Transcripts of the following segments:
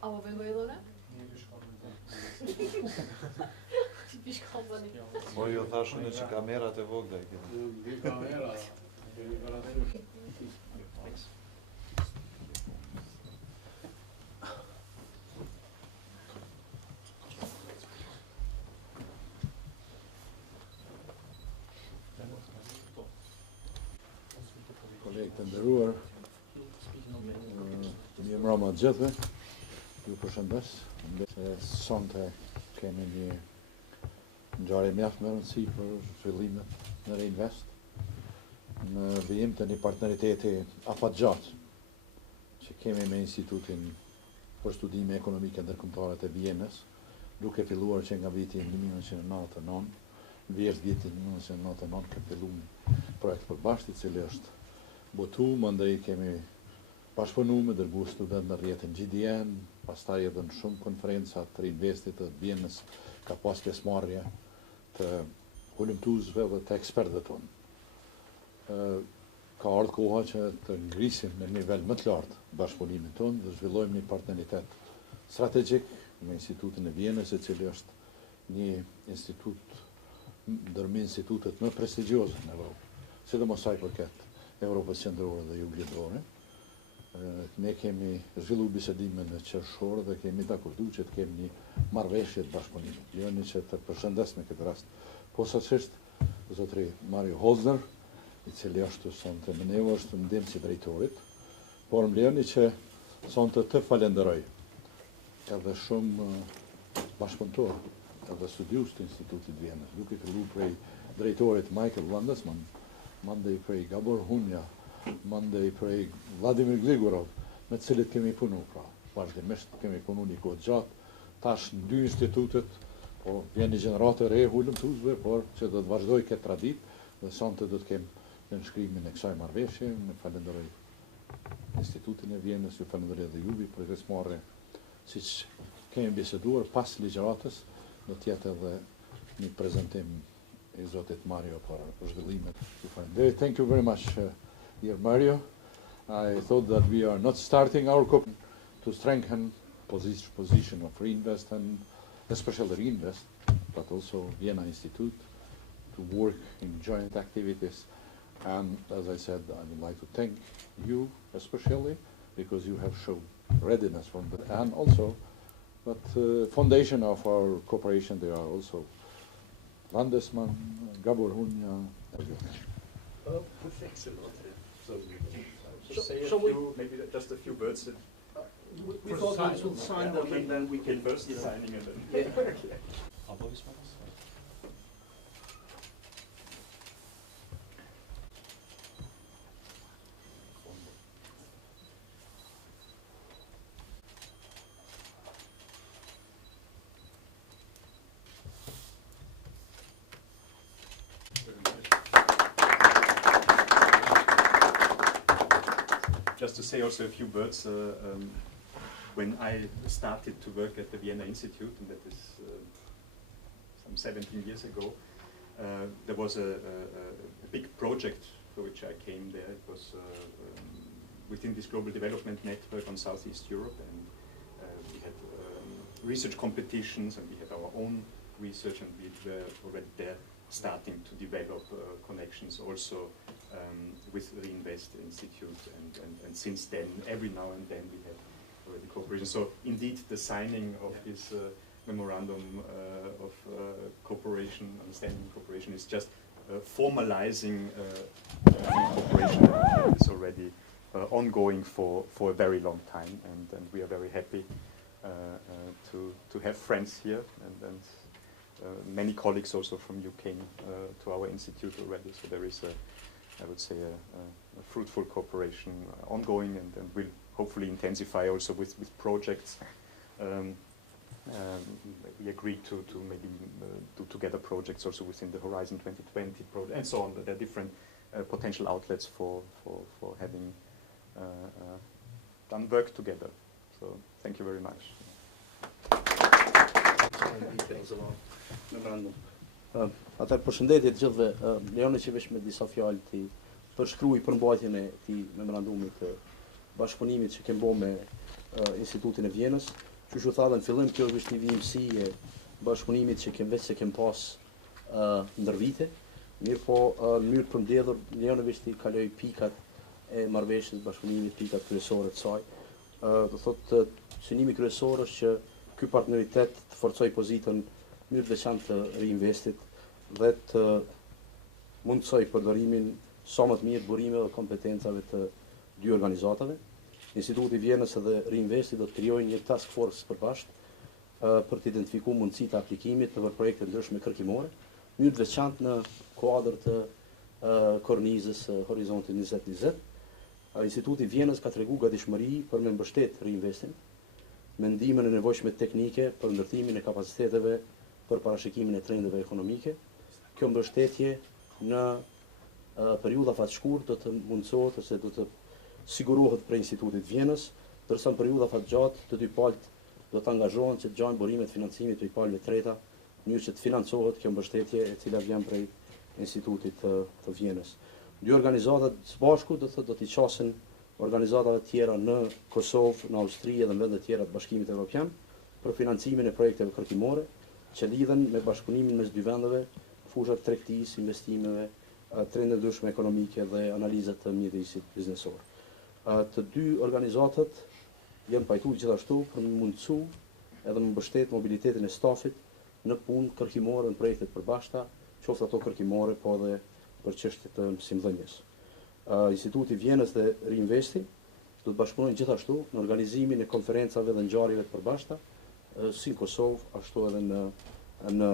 Apo bëngoj dhore? Ti shkallbani. Po ju thashën që kamerat e vogla i kemi. Di kamera, kemi parasysh. Kolegë të nderuar, mirë mbrëma të gjithëve, ju përshëndes. Sonte kemi një ngjarje mjaft me rëndësi për zhvillimet në Riinvest. Në vijim të një partneriteti afatgjatë që kemi me Institutin për Studime Ekonomike Ndërkombëtare të Vienës, duke filluar që nga viti 1999, vjesht vitin 1999 ka filluar një projekt përbashkët, i cili është botu, mandej kemi bashkëpunuar me dërgu student në rrjetin GDN, pastaj edhe në shumë konferenca të Riinvestit të Vienës ka pas pjesëmarrje të hulumtuesve dhe të ekspertëve tonë. Ka ardhur koha që të ngrisim në nivel më të lartë bashkëpunimin tonë dhe zhvillojmë një partneritet strategjik me Institutin e Vienës, i cili është një institut ndër institutet më prestigjioze në Evropë, sidomos sa i përket Evropës qendrore dhe juglindore. Ne kemi zhvilluar bisedime në qershor dhe kemi dakorduar që të kemi një marrëveshje të bashkëpunimit. Lejoni që të përshëndes në këtë rast posaçërisht zotëri Holzner, i cili është sonte me ne, është ndihmësi i drejtorit, por më lejoni që sonte të falenderoj edhe shumë bashkëpunëtor, edhe studius të Institutit Vienës, duke filluar prej drejtorit Michael Landesman, mandej prej Gabor Hunja, mandej prej Vladimir Gligorov, me të cilët kemi punu, pra, vazhdimisht kemi punu një kohë gjatë, tash në 2 institutet, po vjen një gjenerate re hulumtuesve, por që do të vazhdoj këtë traditë, dhe sonte do të kem nënshkrimin e kësaj marrëveshje. Në falenderoj Institutin e Vienës, ju falenderoj edhe juve për pjesëmarrje, siç kemi biseduar pas ligjëratës, do të jetë edhe një prezantim i zotit Mario për zhvillimet. Ju falenderoj. Thank you very much, dear Mario. I thought that we are not starting our cooperation to strengthen position of Riinvest and especially Riinvest, but also Vienna Institute, to work in joint activities. And as I said, I would like to thank you especially because you have shown readiness from the, and also, but foundation of our cooperation, there are also Landesman, Gabor Hunja. Thanks a lot. So say a few, maybe just a few words. We thought we should sign them and then we can first signing and then. Just to say also a few words, when I started to work at the Vienna Institute, and that is some 17 years ago, there was a big project for which I came there. It was within this global development network on Southeast Europe, and we had research competitions, and we had our own research, and we were already there starting to develop connections also with the Riinvest Institute, and since then, every now and then, we have already cooperation. So indeed, the signing of this memorandum of cooperation, understanding cooperation, is just formalizing cooperation that is already ongoing for a very long time, and we are very happy to have friends here, and many colleagues also from you came to our institute already, so there is I would say a fruitful cooperation ongoing, and will hopefully intensify also with projects. We agreed to maybe do together projects also within the Horizon 2020 project and so on. There are different potential outlets for having done work together. So thank you very much. Memorandum. Atëherë përshëndetje të gjithëve, lejoni që vesh me disa fjalë të përshkruaj përmbajtjen e këtij memorandumi të bashkëpunimit që kemi bërë me Institutin e Vienës. Që tha dhe në fillim, kjo është një vijimësi e bashkëpunimit që kemi vetë se kemi pas ndër vite. Mirë po, në mënyrë të përmbledhur, lejoni veç të kaloj pikat e marrëveshjes bashkëpunimit, pikat kryesore të saj. Do thotë, synimi kryesor është që ky partneritet të forcojë pozitën në mënyrë të veçantë të Riinvestit dhe të mundsoj përdorimin sa më të mirë burimeve dhe kompetencave të dy organizatave. Instituti Vienës dhe Riinvesti do të krijojnë një task force përbashkët për të identifikuar mundësitë e aplikimit për projekte ndryshme kërkimore, në mënyrë të veçantë në kuadër të kornizës Horizonti 2020. Instituti Vienës ka treguar gatishmëri për me mbështet Riinvestin, me ndihmën e nevojshme teknike për ndërtimin e kapaciteteve për parashikimin e trendeve ekonomike. Kjo mbështetje në periudha fat shkurt do të mundsohet ose do të sigurohet për Institutit Vienës, ndërsa në periudha fat gjatë të dy palët do të angazhohen që të gjajnë burimet financimit të palëve treta, në mënyrë që të financohet kjo mbështetje e cila vjen prej Institutit të Vienës. Dy organizatat së bashku do t'i qasin organizatave tjera në Kosovë, në Austri dhe në vende tjera të Bashkimit Evropian për financimin e projekteve kërkimore që lidhen me bashkëpunimin mes dy vendeve, fushat tregtisë, investimeve, trende ndryshme ekonomike dhe analizat të mjedisit biznesor. Të dy organizatat janë pajtuar gjithashtu për të mundësu edhe më mbështet mobilitetin e stafit në punë kërkimore në projektet përbashkëta, qoftë ato kërkimore po edhe për çështjet të mësimdhënies. Instituti Vienës dhe Riinvesti do të bashkëpunojnë gjithashtu në organizimin e konferencave dhe ngjarjeve të përbashkëta, si në Kosovë, ashtu edhe në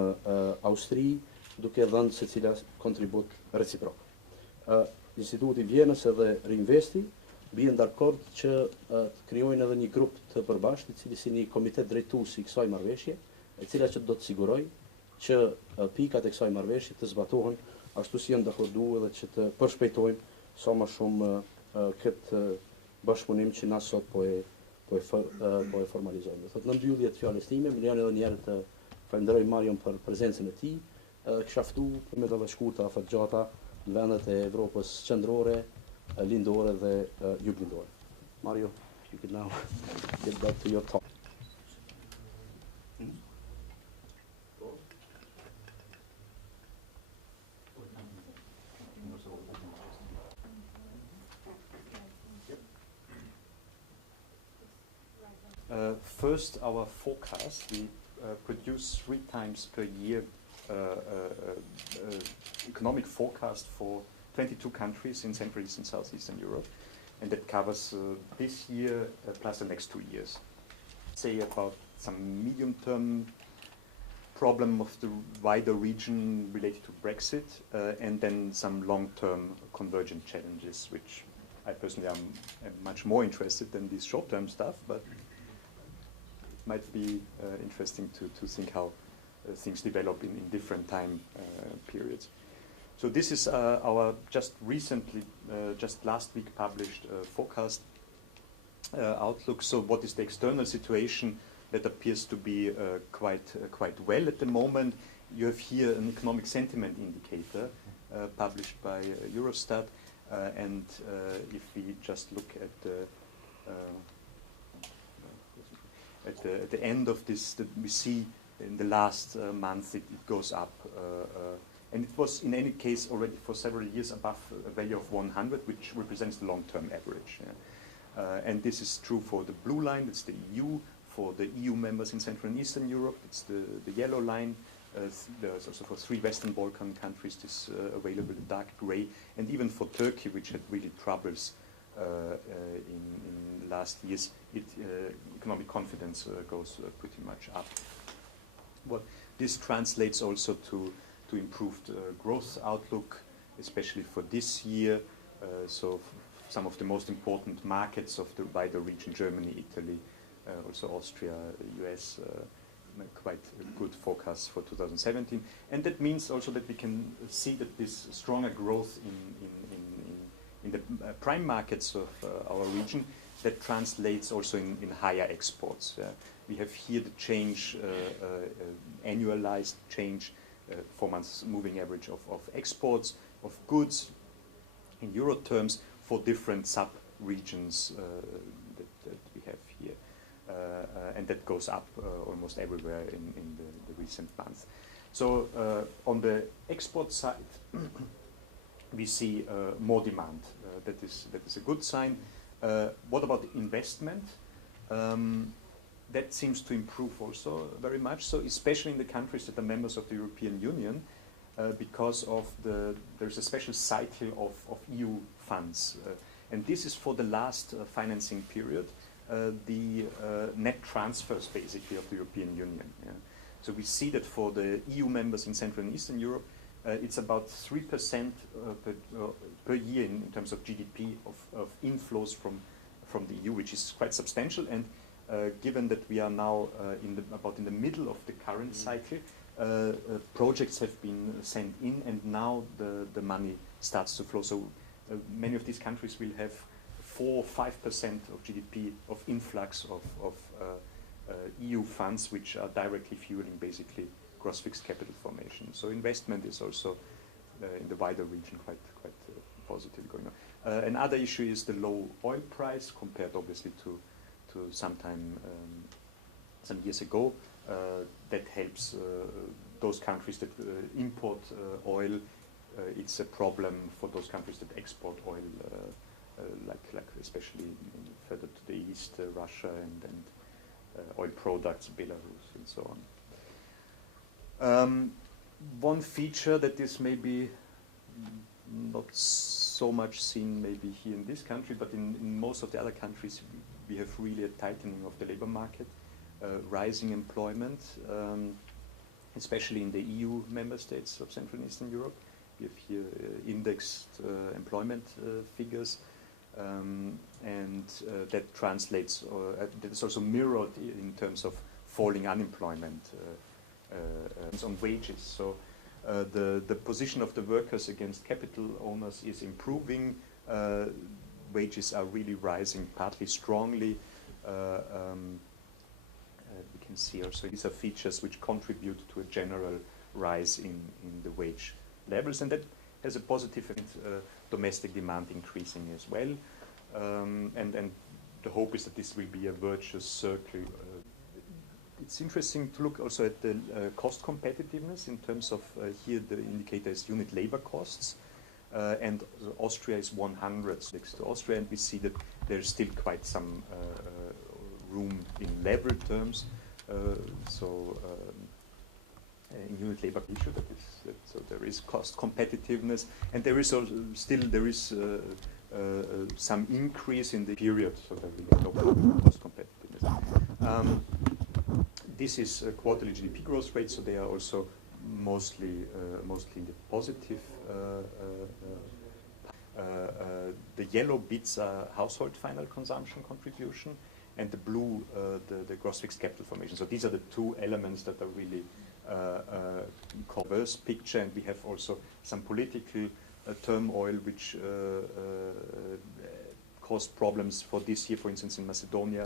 Austri, duke dhënë secila kontribut reciprok. Instituti Vienës dhe Riinvesti bien dakord që të krijojnë edhe një grup të përbashkët, i cili si një komitet drejtues i kësaj marrëveshje, e cila që do të sigurojë që pikat e kësaj marrëveshje të zbatohen ashtu si janë dakorduar dhe që të përshpejtojmë sa më shumë këtë bashkëpunim që na sot po e formalizojmë. Thotë në mbyllje të fjalës time, më lejoni edhe një herë të falenderoj Marion për prezencën e tij. Kisha ftuar për me të shkurta afat gjata në vendet e Evropës qendrore, lindore dhe juglindore. Mario, you can now get back to your talk. First, our forecast. We produce 3 times per year economic forecast for 22 countries in Central, East and Southeastern Europe, and that covers this year plus the next 2 years. Say about some medium-term problem of the wider region related to Brexit, and then some long-term convergent challenges, which I personally am much more interested than this short-term stuff, but it might be interesting to think how things develop in different time periods. So this is our just recently, just last week published forecast outlook. So what is the external situation that appears to be quite well at the moment? You have here an economic sentiment indicator published by Eurostat, and if we just look at the end of this, we see in the last month it goes up. And it was, in any case, already for several years above a value of 100, which represents the long-term average. Yeah. And this is true for the blue line, it's the EU. For the EU members in Central and Eastern Europe, it's the yellow line. There's also for 3 Western Balkan countries, this available, the dark grey. And even for Turkey, which had really troubles in last years, economic confidence goes pretty much up. Well, this translates also to improved growth outlook, especially for this year. So some of the most important markets of the wider region, Germany, Italy, also Austria, US, quite good forecasts for 2017. And that means also that we can see that this stronger growth in the prime markets of our region, that translates also in higher exports. We have here the change, annualized change, 4 months moving average of exports of goods in euro terms for different regions that we have here. And that goes up almost everywhere in the recent months. So on the export side, we see more demand. That is a good sign. What about the investment? That seems to improve also very much. So especially in the countries that are members of the European Union, because of there's a special cycle of EU funds, and this is for the last financing period. The net transfers basically of the European Union. Yeah. So we see that for the EU members in Central and Eastern Europe, it's about 3% per year in terms of GDP of inflows from the EU, which is quite substantial. And given that we are now about in the middle of the current cycle, projects have been sent in, and now the money starts to flow. So many of these countries will have 4 or 5% of GDP of influx of EU funds, which are directly fueling basically gross fixed capital formation. So investment is also in the wider region quite positive going on. Another issue is the low oil price compared obviously to some years ago. That helps those countries that import oil. It's a problem for those countries that export oil, like especially further to the east, Russia and oil products, Belarus, and so on. One feature that is maybe not so much seen maybe here in this country, but in most of the other countries, we have really a tightening of the labor market, rising employment, especially in the EU member states of Central and Eastern Europe. We have here indexed employment figures, and that translates, that is also mirrored in terms of falling unemployment on wages. So the position of the workers against capital owners is improving. Wages are really rising, partly strongly. We can see also these are features which contribute to a general rise in the wage levels, and that has a positive effect, domestic demand increasing as well. And the hope is that this will be a virtuous circle. It's interesting to look also at the cost competitiveness in terms of here the indicator is unit labor costs, and Austria is 100 next to Austria, and we see that there's still quite some room in level terms. In unit labor issue, so there is cost competitiveness, and there is also still some increase in the period, so there will be no cost competitiveness. This is a quarterly GDP growth rate, so they are also mostly in the positive. The yellow bits are household final consumption contribution, and the blue the gross fixed capital formation. So these are the two elements that are really diverse picture, and we have also some political turmoil which caused problems for this year, for instance in Macedonia.